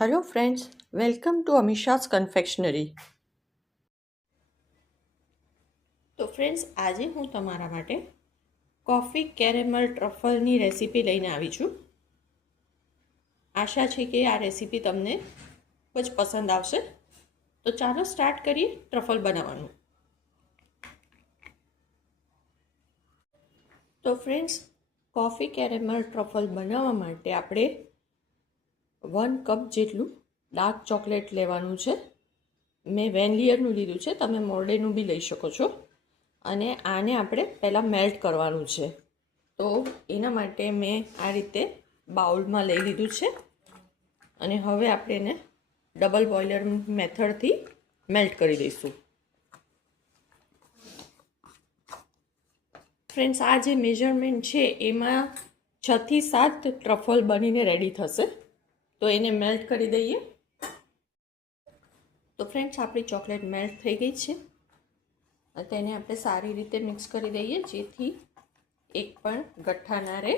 Hello friends, welcome to Amisha's Confectionery. તો friends, આજે હું તમારા માટે કોફી કેરેમલ ટ્રફલની રેસીપી લઈને આવી છું. આશા છે કે આ રેસીપી તમને ખૂબ જ પસંદ આવશે. તો ચાલો સ્ટાર્ટ કરીએ ટ્રફલ બનાવવાનું. તો ફ્રેન્ડ્સ, કોફી કેરેમલ ટ્રફલ બનાવવા માટે આપણે 1 કપ જેટલું ડાર્ક ચોકલેટ લેવાનું છે. મેં વેનલિયરનું લીધું છે, તમે મોર્ડેનું બી લઈ શકો છો. અને આને આપણે પહેલાં મેલ્ટ કરવાનું છે. તો એના માટે મેં આ રીતે બાઉલમાં લઈ લીધું છે અને હવે આપણે એને ડબલ બોઇલર મેથડથી મેલ્ટ કરી દઈશું. ફ્રેન્ડ્સ, આ જે મેજરમેન્ટ છે એમાં 6 થી 7 ટ્રફલ બનીને રેડી થશે. તો એને મેલ્ટ કરી દઈએ. તો ફ્રેન્ડ્સ, આપણી ચોકલેટ મેલ્ટ થઈ ગઈ છે. તેને આપણે સારી રીતે મિક્સ કરી દઈએ જેથી એક પણ ગઠ્ઠા ના રહે.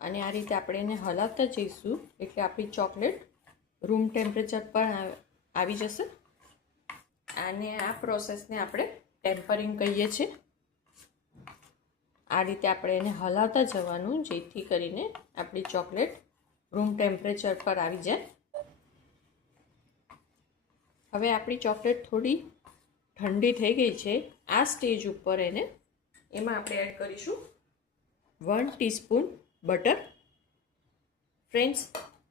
અને આ રીતે આપણે એને હલાવતા જઈશું એટલે આપણી ચોકલેટ રૂમ ટેમ્પરેચર પર આવી જશે. અને આ પ્રોસેસને આપણે ટેમ્પરિંગ કહીએ છીએ. આ રીતે આપણે એને હલાવતા જવાનું જેથી કરીને આપણી ચોકલેટ રૂમ ટેમ્પરેચર પર આવી જાય. હવે આપણી ચોકલેટ થોડી ઠંડી થઈ ગઈ છે. આ સ્ટેજ ઉપર એમાં આપણે એડ કરીશું 1 ટીસ્પૂન બટર. ફ્રેન્ડ્સ,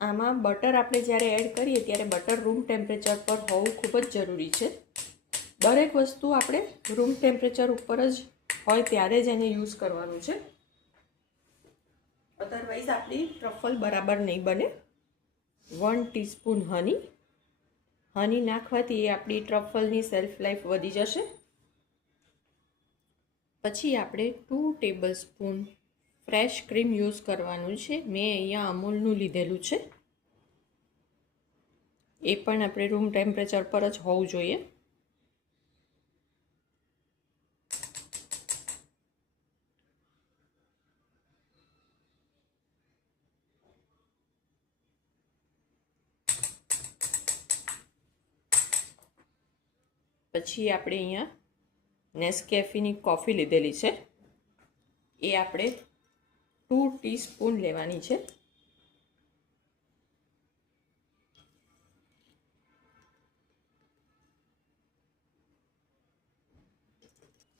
આમાં બટર આપણે જ્યારે એડ કરીએ ત્યારે બટર રૂમ ટેમ્પરેચર પર હોવું ખૂબ જ જરૂરી છે. દરેક વસ્તુ આપણે રૂમ ટેમ્પરેચર ઉપર જ હોય ત્યારે જ એને યુઝ કરવાનું છે, અધરવાઇઝ આપણી ટ્રફલ બરાબર નહીં બને. 1 ટીસ્પૂન હની નાખવાથી આપણી ટ્રફલની સેલ્ફ લાઈફ વધી જશે. પછી આપણે 2 table spoon fresh cream use કરવાનું છે. મેં અહીંયા અમૂલનું લીધેલું છે. એ પણ આપણે રૂમ ટેમ્પરેચર પર જ હોવું જોઈએ. પછી આપણે અહીંયા નેસ્કેફીની કોફી લીધેલી છે. એ આપણે 2 ટીસ્પૂન લેવાની છે.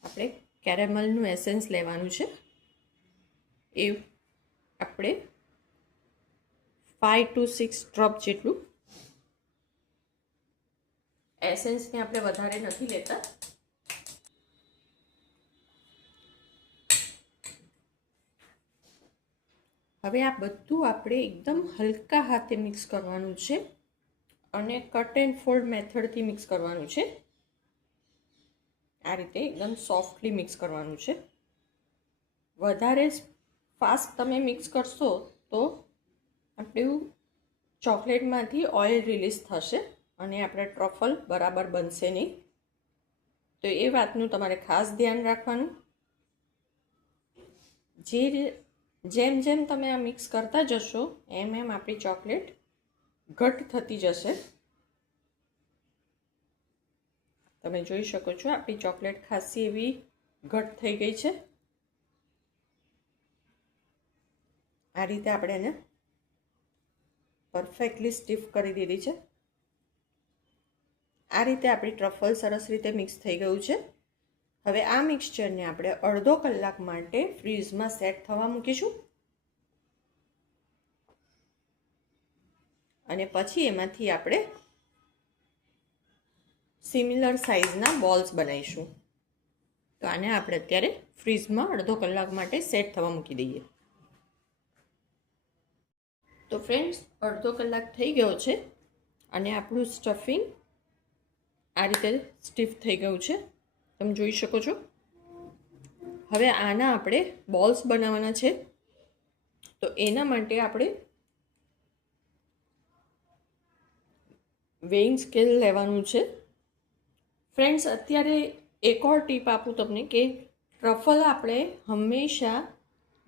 આપણે કેરેમલનું એસેન્સ લેવાનું છે. એ આપણે 5 to 6 ડ્રોપ જેટલું. એસેન્સને આપણે વધારે નથી લેતા. હવે આ બધું આપણે એકદમ હલકા હાથે મિક્સ કરવાનું છે અને કટ એન્ડ ફોલ્ડ મેથડથી મિક્સ કરવાનું છે. આ રીતે એકદમ સોફ્ટલી મિક્સ કરવાનું છે. વધારે ફાસ્ટ તમે મિક્સ કરશો તો આપણું ચોકલેટમાંથી ઓઇલ રિલીઝ થશે અને આપણા ટ્રફલ બરાબર બનશે નહીં. તો એ વાતનું તમારે ખાસ ધ્યાન રાખવાનું. જેમ જેમ તમે આ મિક્સ કરતા જશો એમ એમ આપણી ચોકલેટ ઘટ્ટ થતી જશે. તમે જોઈ શકો છો આપણી ચોકલેટ ખાસી એવી ઘટ્ટ થઈ ગઈ છે. આ રીતે આપણે એને પરફેક્ટલી સ્ટીફ કરી દીધી છે. આ રીતે આપણી ટ્રફલ સરસ રીતે મિક્સ થઈ ગયું છે. હવે આ મિક્સચરને આપણે અડધો કલાક માટે ફ્રીઝમાં સેટ થવા મૂકીશું અને પછી એમાંથી આપણે સિમિલર સાઇઝના બોલ્સ બનાવીશું. તો આને આપણે અત્યારે ફ્રીઝમાં અડધો કલાક માટે સેટ થવા મૂકી દઈએ. તો ફ્રેન્ડ્સ, અડધો કલાક થઈ ગયો છે અને આપણું સ્ટફિંગ આ રીતે સ્ટીફ થઈ ગયું છે. તમે જોઈ શકો છો. હવે આના આપણે બોલ્સ બનાવવાના છે. તો એના માટે આપણે વેઇંગ સ્કેલ લેવાનું છે. ફ્રેન્ડ્સ, અત્યારે એક ઓર ટીપ આપું તમને કે ટ્રફલ આપણે હંમેશા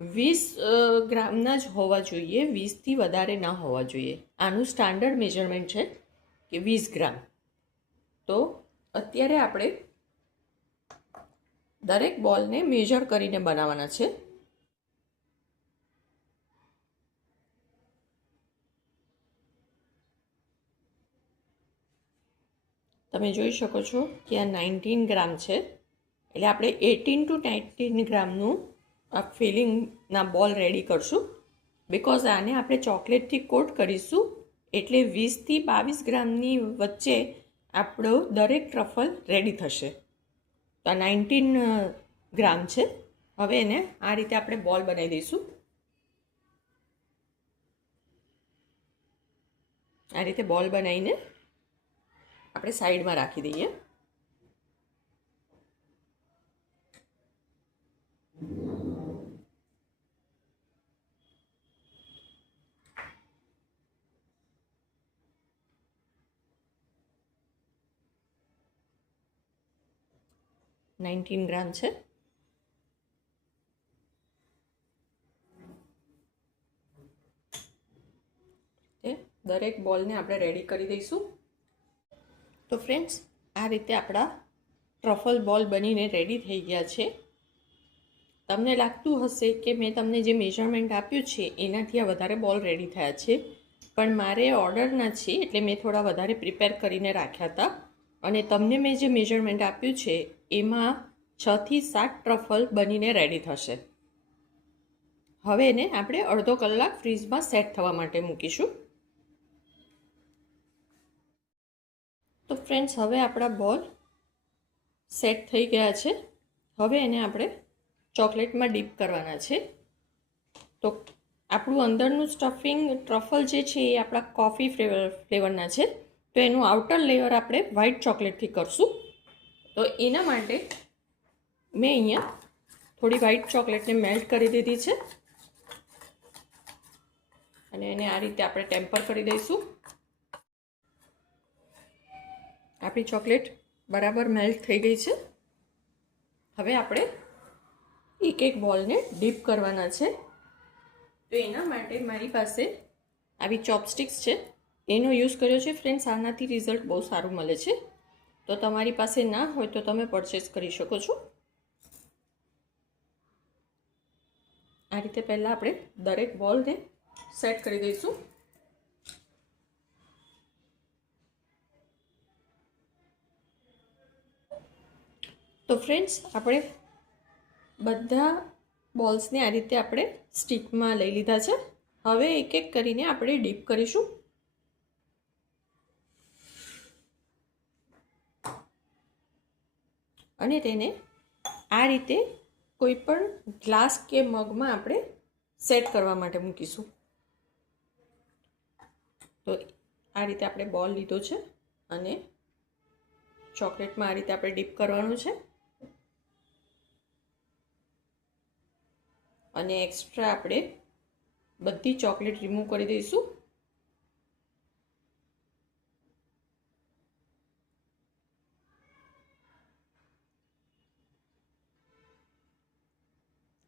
20 ગ્રામના જ હોવા જોઈએ, 20થી વધારે ના હોવા જોઈએ. આનું સ્ટાન્ડર્ડ મેજરમેન્ટ છે કે 20 ગ્રામ. તો અત્યારે આપણે દરેક બોલને મેજર કરીને બનાવવાના છે. તમે જોઈ શકો છો કે આ 19 ગ્રામ છે, એટલે આપણે 18 to 19 ગ્રામનું આ ફિલિંગના બોલ રેડી કરશું. બિકોઝ આને આપણે ચોકલેટથી કોટ કરીશું, એટલે 20થી 22 ગ્રામની વચ્ચે આપણો દરેક ટ્રફલ રેડી થશે. તો આ 19 ગ્રામ છે. હવે એને આ રીતે આપણે બોલ બનાવી દઈશું. આ રીતે બોલ બનાવીને આપણે સાઈડમાં રાખી દઈએ. $19 ગ્રામ છે. દરેક બોલને આપણે રેડી કરી દઈશું. તો ફ્રેન્ડ્સ, આ રીતે આપણા ટ્રફલ બોલ બનીને રેડી થઈ ગયા છે. તમને લાગતું હશે કે મેં તમને જે મેજરમેન્ટ આપ્યું છે એનાથી આ વધારે બોલ રેડી થયા છે, પણ મારે ઓર્ડરના છે એટલે મેં થોડા વધારે પ્રિપેર કરીને રાખ્યા હતા, અને તમને મેં જે મેજરમેન્ટ આપ્યું છે એમાં 6 થી 7 ટ્રફલ બનીને રેડી થશે. હવે એને આપણે અડધો કલાક ફ્રીઝમાં સેટ થવા માટે મૂકીશું. તો ફ્રેન્ડ્સ, હવે આપણા બોલ સેટ થઈ ગયા છે. હવે એને આપણે ચોકલેટમાં ડીપ કરવાના છે. તો આપણું અંદરનું સ્ટફિંગ ટ્રફલ જે છે એ આપણા કોફી ફ્લેવરના છે, તો એનું આઉટર લેયર આપણે વ્હાઇટ ચોકલેટથી કરશું. તો એના માટે મેં અહીંયા થોડી વ્હાઇટ ચોકલેટને મેલ્ટ કરી દીધી છે, અને એને આ રીતે આપણે ટેમ્પર કરી દઈશું. આપણી ચોકલેટ બરાબર મેલ્ટ થઈ ગઈ છે. હવે આપણે એક બોલને ડીપ કરવાના છે. તો એના માટે મારી પાસે આવી ચોપસ્ટિક્સ છે, એનો યુઝ કર્યો છે. ફ્રેન્ડ્સ, આનાથી રિઝલ્ટ બહુ સારું મળે છે. તો તમારી પાસે ના હોય તો તમે પરચેસ કરી શકો છો. આ રીતે પહેલાં આપણે દરેક બોલને સેટ કરી દઈશું. તો ફ્રેન્ડ્સ, આપણે બધા બોલ્સને આ રીતે આપણે સ્ટીકમાં લઈ લીધા છે. હવે એક એક કરીને આપણે ડીપ કરીશું. અને તેને આ રીતે કોઈ પણ ગ્લાસ કે મગમાં આપણે સેટ કરવા માટે મૂકીશું. તો આ રીતે આપણે બોલ લીધો છે અને ચોકલેટમાં આ રીતે આપણે ડીપ કરવાનું છે. અને એક્સ્ટ્રા આપણે બધી ચોકલેટ રિમૂવ કરી દઈશું.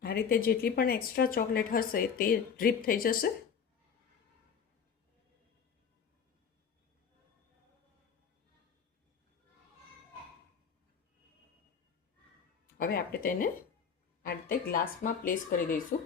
આ રીતે જેટલી પણ એક્સ્ટ્રા ચોકલેટ હશે તે ડ્રીપ થઈ જશે. હવે આપણે તેને આ રીતે ગ્લાસમાં પ્લેસ કરી દઈશું.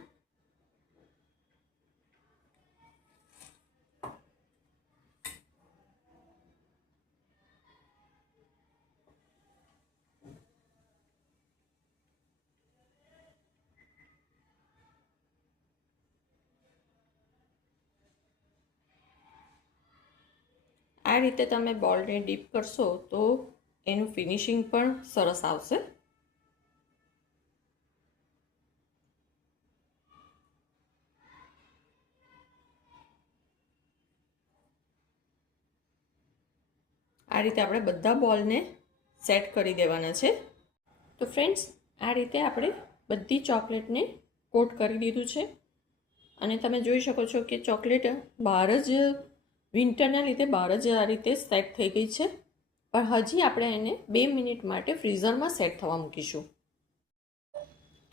આ રીતે તમે બોલને ડીપ કરશો તો એનું ફિનિશિંગ પણ સરસ આવશે. આ રીતે આપણે બધા બોલને સેટ કરી દેવાના છે. તો ફ્રેન્ડ્સ, આ રીતે આપણે બધી ચોકલેટને કોટ કરી દીધું છે. અને તમે જોઈ શકો છો કે ચોકલેટ બહાર જ વિન્ટરના લીધે બહાર જ આ રીતે સેટ થઈ ગઈ છે. પણ હજી આપણે એને 2 મિનિટ માટે ફ્રીઝરમાં સેટ થવા મૂકીશું.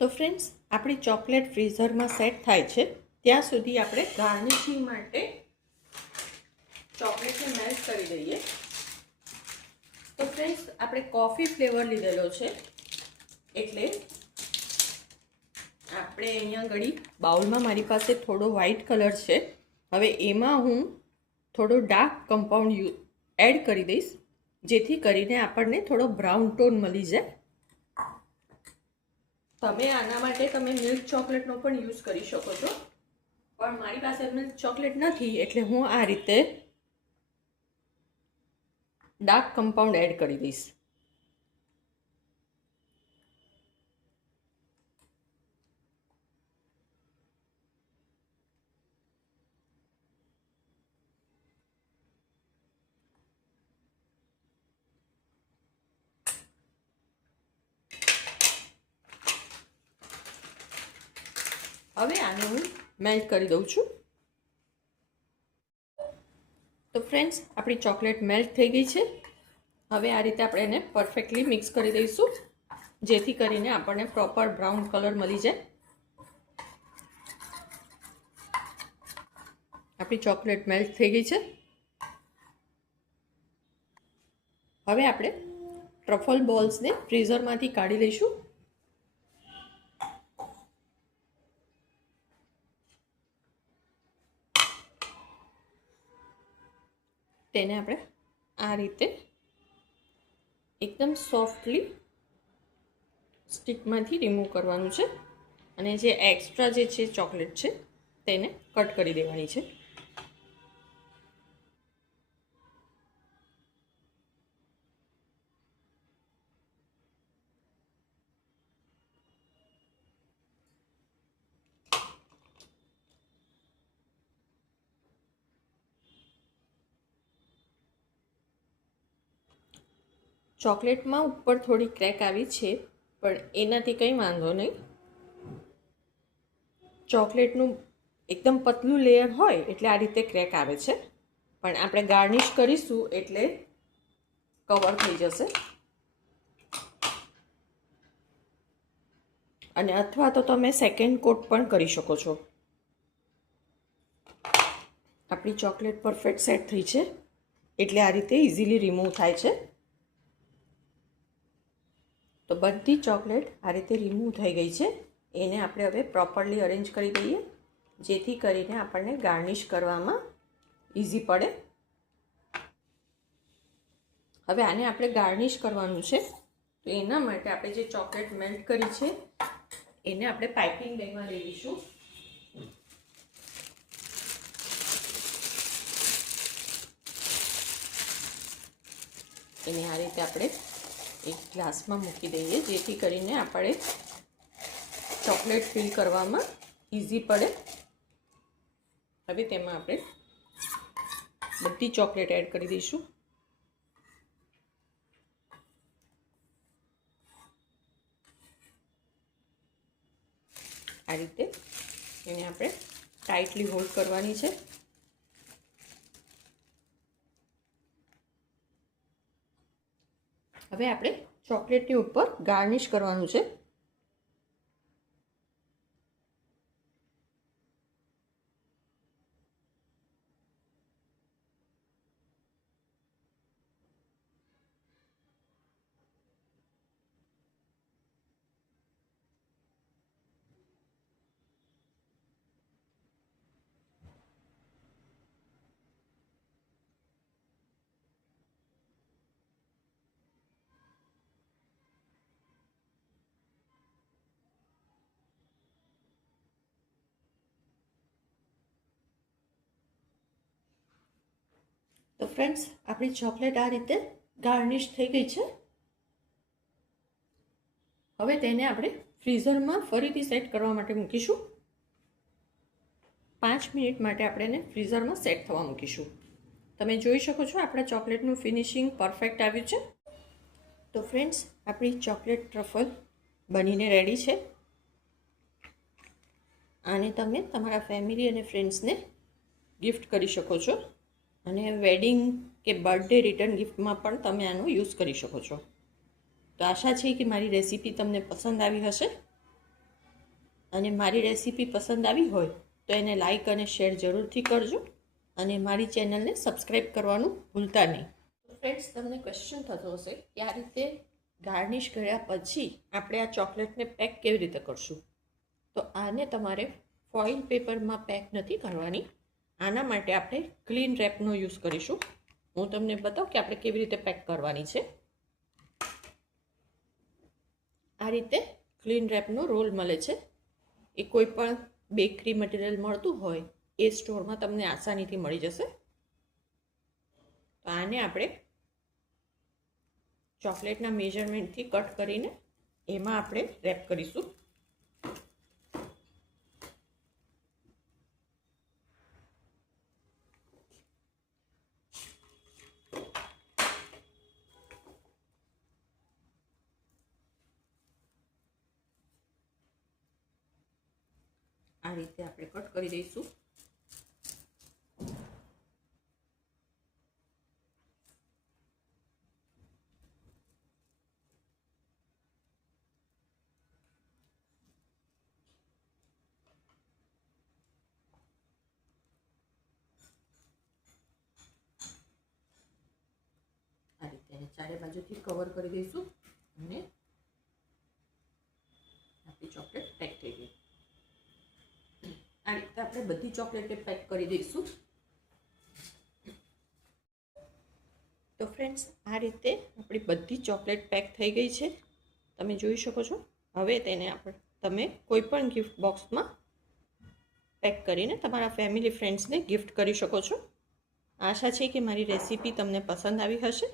તો ફ્રેન્ડ્સ, આપણી ચોકલેટ ફ્રીઝરમાં સેટ થાય છે ત્યાં સુધી આપણે ગાર્નિશિંગ માટે ચોકલેટને મેલ્ટ કરી દઈએ. તો ફ્રેન્ડ્સ, આપણે કોફી ફ્લેવર લીધેલો છે એટલે આપણે અહીંયા ઘડી બાઉલમાં મારી પાસે થોડો વ્હાઈટ કલર છે. હવે એમાં હું થોડો ડાર્ક કમ્પાઉન્ડ એડ કરી દઈશ, જેથી કરીને આપણને થોડો બ્રાઉન ટોન મળી જાય. તમે આના માટે મિલ્ક ચોકલેટનો પણ યુઝ કરી શકો છો, પણ મારી પાસે મિલ્ક ચોકલેટ નથી એટલે હું આ રીતે ડાર્ક કમ્પાઉન્ડ એડ કરી દઈશ. હવે આને હું મેલ્ટ કરી દઉં છું. તો ફ્રેન્ડ્સ, આપણી ચોકલેટ મેલ્ટ થઈ ગઈ છે. હવે આ રીતે આપણે એને પરફેક્ટલી મિક્સ કરી દઈશું, જેથી કરીને આપણને પ્રોપર બ્રાઉન કલર મળી જાય. આપણી ચોકલેટ મેલ્ટ થઈ ગઈ છે. હવે આપણે ટ્રફલ બોલ્સને ફ્રીઝરમાંથી કાઢી લઈશું. તેને આપણે આ રીતે એકદમ સોફ્ટલી સ્ટિકમાંથી રિમૂવ કરવાનું છે અને જે એક્સ્ટ્રા જે છે ચોકલેટ છે તેને કટ કરી દેવાની છે. ચોકલેટમાં ઉપર થોડી ક્રેક આવી છે, પણ એનાથી કંઈ વાંધો નહીં. ચોકલેટનું એકદમ પતલું લેયર હોય એટલે આ રીતે ક્રેક આવે છે, પણ આપણે ગાર્નિશ કરીશું એટલે કવર થઈ જશે. અને અથવા તો તમે સેકન્ડ કોટ પણ કરી શકો છો. આપણી ચોકલેટ પરફેક્ટ સેટ થઈ છે એટલે આ રીતે ઇઝીલી રિમૂવ થાય છે. તો બધી ચોકલેટ આ રીતે રિમૂવ થઈ ગઈ છે. એને આપણે હવે પ્રોપરલી અરેન્જ કરી દઈએ, જેથી કરીને આપણને ગાર્નિશ કરવામાં ઇઝી પડે. હવે આને આપણે ગાર્નિશ કરવાનું છે, તો એના માટે આપણે જે ચોકલેટ મેલ્ટ કરી છે એને આપણે પાઇપિંગ બેગમાં લઈ લઈશું. એને આ રીતે આપણે એક ગ્લાસમાં મૂકી દઈએ, જેથી કરીને આપણે ચોકલેટ ફિલ કરવામાં ઇઝી પડે. હવે તેમાં આપણે બધી ચોકલેટ એડ કરી દઈશું. આ રીતે એને આપણે ટાઈટલી હોલ્ડ કરવાની છે. હવે આપણે ચોકલેટની ઉપર ગાર્નિશ કરવાનું છે. તો ફ્રેન્ડ્સ, આપણી ચોકલેટ આ રીતે ગાર્નિશ થઈ ગઈ છે. હવે તેને આપણે ફ્રીઝરમાં ફરીથી સેટ કરવા માટે મૂકીશું. 5 મિનિટ માટે આપણે એને ફ્રીઝરમાં સેટ થવા મૂકીશું. તમે જોઈ શકો છો આપણા ચોકલેટનું ફિનિશિંગ પરફેક્ટ આવ્યું છે. તો ફ્રેન્ડ્સ, આપણી ચોકલેટ ટ્રફલ બનીને રેડી છે. આને તમે તમારા ફેમિલી અને ફ્રેન્ડ્સને ગિફ્ટ કરી શકો છો, અને વેડિંગ કે બર્થડે રિટર્ન ગિફ્ટમાં પણ તમે આનો યુઝ કરી શકો છો. તો આશા છે કે મારી રેસીપી તમને પસંદ આવી હશે. અને મારી રેસીપી પસંદ આવી હોય તો એને લાઈક અને શેર જરૂરથી કરજો અને મારી ચેનલને સબસ્ક્રાઈબ કરવાનું ભૂલતા નહીં. તો ફ્રેન્ડ્સ, તમને ક્વેશ્ચન થતો હશે કે આ રીતે ગાર્નિશ કર્યા પછી આપણે આ ચોકલેટને પેક કેવી રીતે કરશું. તો આને તમારે ફોઇલ પેપરમાં પેક નથી કરવાની. આના માટે આપણે ક્લીન રેપનો યુઝ કરીશું. હું તમને બતાવું કે આપણે કેવી રીતે પેક કરવાની છે. આ રીતે ક્લીન રેપનો રોલ મળે છે. એ કોઈ પણ બેકરી મટીરિયલ મળતું હોય એ સ્ટોરમાં તમને આસાનીથી મળી જશે. તો આને આપણે ચોકલેટના મેઝરમેન્ટથી કટ કરીને એમાં આપણે રેપ કરીશું. આ રીતે આપણે કટ કરી દઈશું. આ રીતે એને ચારે બાજુથી કવર કરી દઈશું અને આપણી ચોકલેટ પેક થઈ ગઈ. આ રીતે આપણે બધી ચોકલેટે પેક કરી દઈશું. તો ફ્રેન્ડ્સ, આ રીતે આપણી બધી ચોકલેટ પેક થઈ ગઈ છે. તમે જોઈ શકો છો. હવે તેને તમે કોઈ પણ ગિફ્ટ બોક્સમાં પેક કરીને તમારા ફેમિલી ફ્રેન્ડ્સને ગિફ્ટ કરી શકો છો. આશા છે કે મારી રેસીપી તમને પસંદ આવી હશે.